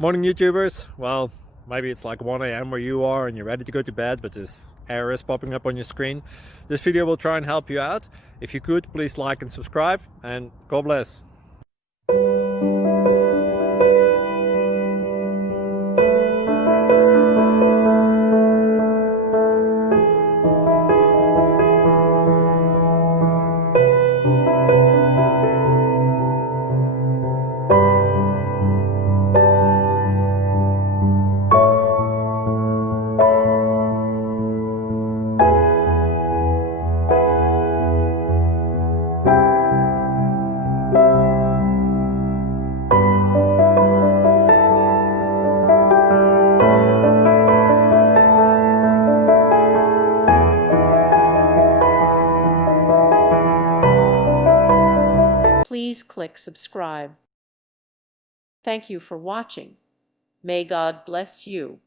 Morning, YouTubers. Well, maybe it's like 1 a.m. where you are and you're ready to go to bed, but this error is popping up on your screen. This video will try and help you out. If you could, please like and subscribe, and God bless. Please click subscribe. Thank you for watching. May God bless you.